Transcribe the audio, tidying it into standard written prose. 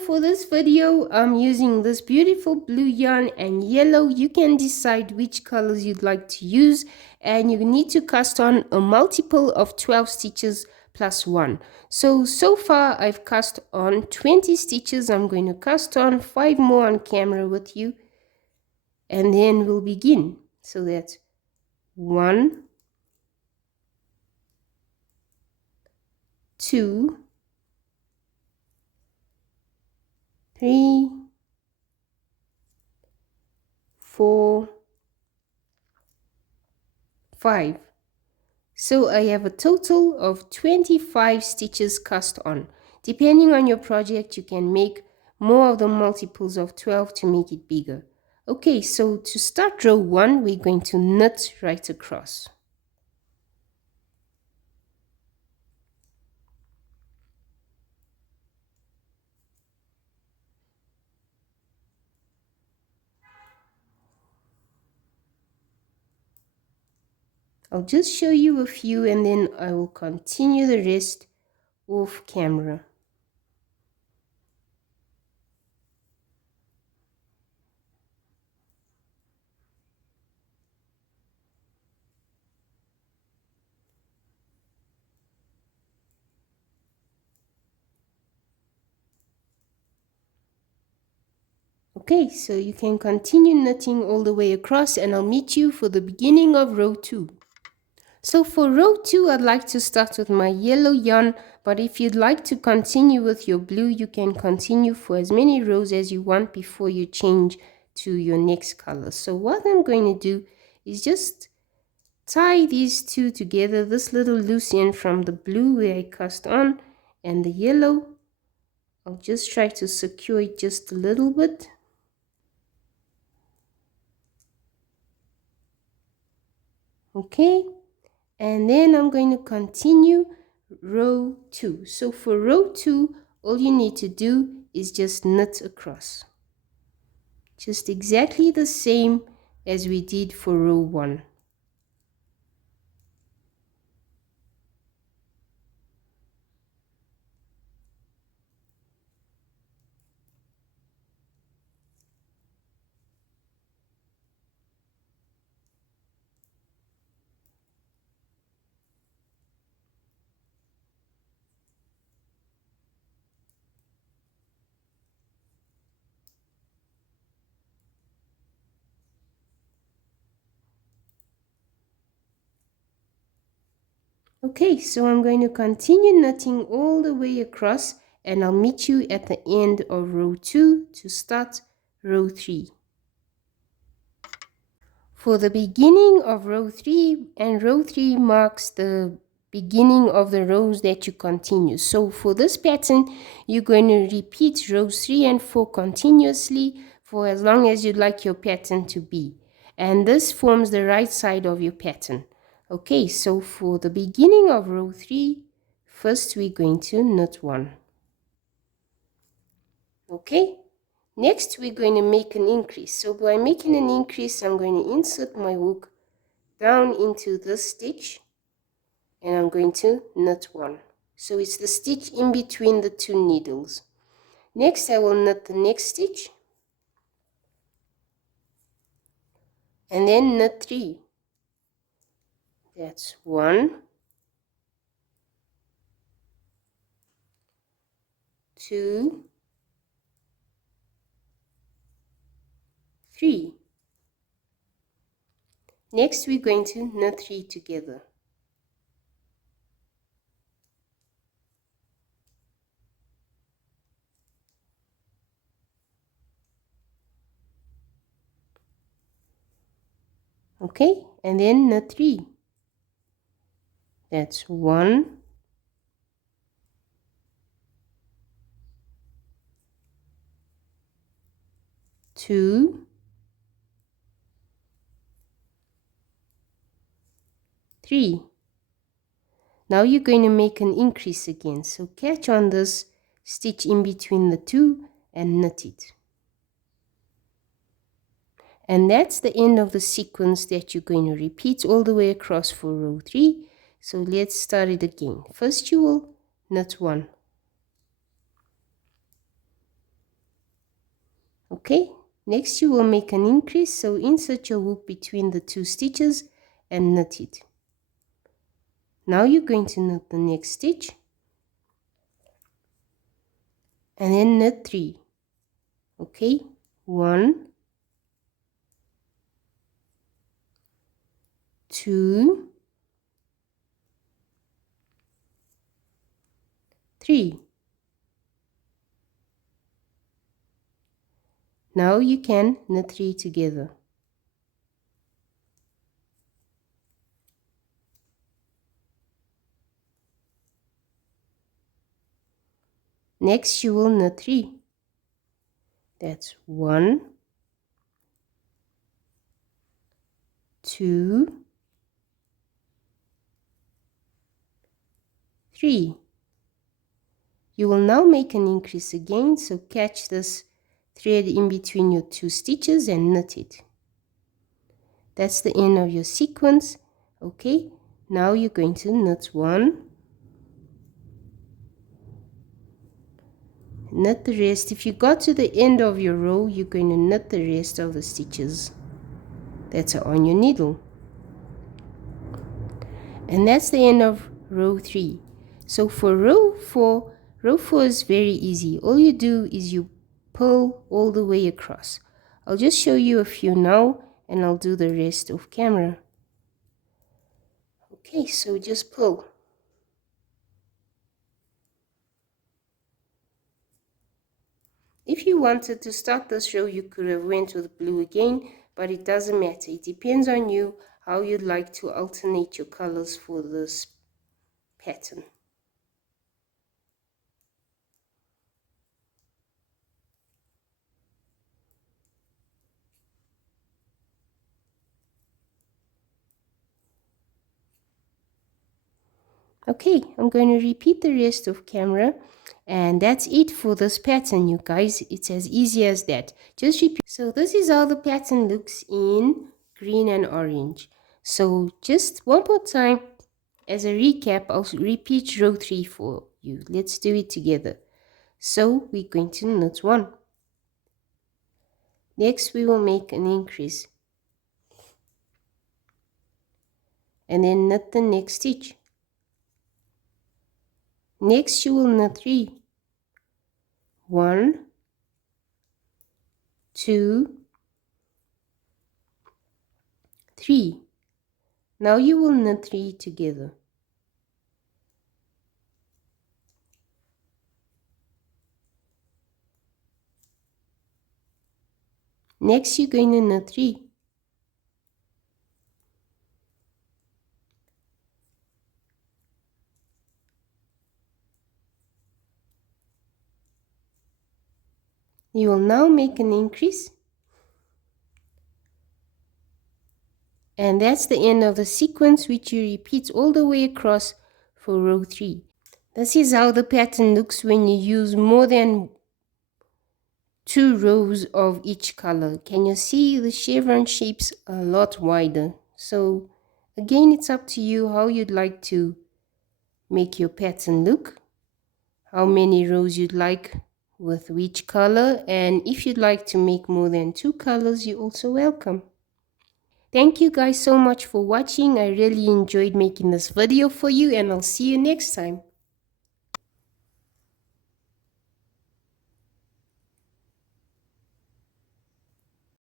for this video, I'm using this beautiful blue yarn and yellow. You can decide which colors you'd like to use, and you need to cast on a multiple of 12 stitches plus 1. So far I've cast on 20 stitches. I'm going to cast on 5 more on camera with you, and then we'll begin. So that's 1, 2, 3, 4, 5. So I have a total of 25 stitches cast on. Depending on your project, you can make more of the multiples of 12 to make it bigger. Okay, so to start row 1, we're going to knit right across. I'll just show you a few and then I will continue the rest off camera. Okay, so you can continue knitting all the way across and I'll meet you for the beginning of row 2. So for row 2, I'd like to start with my yellow yarn, but if you'd like to continue with your blue, you can continue for as many rows as you want before you change to your next color. So what I'm going to do is just tie these two together, this little loose end from the blue where I cast on and the yellow. I'll just try to secure it just a little bit. Okay, and then I'm going to continue row 2. So for row 2, all you need to do is just knit across. Just exactly the same as we did for row 1. Okay, so I'm going to continue knitting all the way across and I'll meet you at the end of row 2 to start row 3. For the beginning of row 3, and row 3 marks the beginning of the rows that you continue. So for this pattern, you're going to repeat rows 3 and 4 continuously for as long as you'd like your pattern to be. And this forms the right side of your pattern. Okay, so for the beginning of row 3, first we're going to knit 1. Okay, next we're going to make an increase. So by making an increase, I'm going to insert my hook down into this stitch and I'm going to knit 1. So it's the stitch in between the two needles. Next I will knit the next stitch and then knit 3. That's 1, 2, 3. Next we're going to knit 3 together. Okay, and then knit 3. That's 1, 2, 3. Now you're going to make an increase again. So catch on this stitch in between the two and knit it. And that's the end of the sequence that you're going to repeat all the way across for row 3. So let's start it again. First you will knit 1. Okay, next you will make an increase, so insert your hook between the 2 stitches and knit it. Now you're going to knit the next stitch and then knit 3. Okay, 1, 2, 3. Now you can knit 3 together. Next you will knit 3. That's 1, 2, 3. You will now make an increase again, so catch this thread in between your 2 stitches and knit it. That's the end of your sequence. Okay, now you're going to knit 1, knit the rest. If you got to the end of your row, you're going to knit the rest of the stitches that's on your needle. And that's the end of row 3. So for row 4 is very easy. All you do is you pull all the way across. I'll just show you a few now and I'll do the rest off camera. Okay, so just pull. If you wanted to start this row, you could have went with blue again, but it doesn't matter. It depends on you how you'd like to alternate your colors for this pattern. Okay, I'm going to repeat the rest of camera, and that's it for this pattern, you guys. It's as easy as that. Just repeat. So this is how the pattern looks in green and orange. So just one more time, as a recap, I'll repeat row 3 for you. Let's do it together. So we're going to knit 1. Next we will make an increase and then knit the next stitch. Next you will knit 3. 1, 2, 3. Now you will knit 3 together. Next you're going to knit 3. You will now make an increase, and that's the end of the sequence, which you repeat all the way across for row 3. This is how the pattern looks when you use more than 2 rows of each color. Can you see the chevron shapes a lot wider? So again, it's up to you how you'd like to make your pattern look, how many rows you'd like with which color, and if you'd like to make more than 2 colors, you're also welcome. Thank you guys so much for watching. I really enjoyed making this video for you, and I'll see you next time.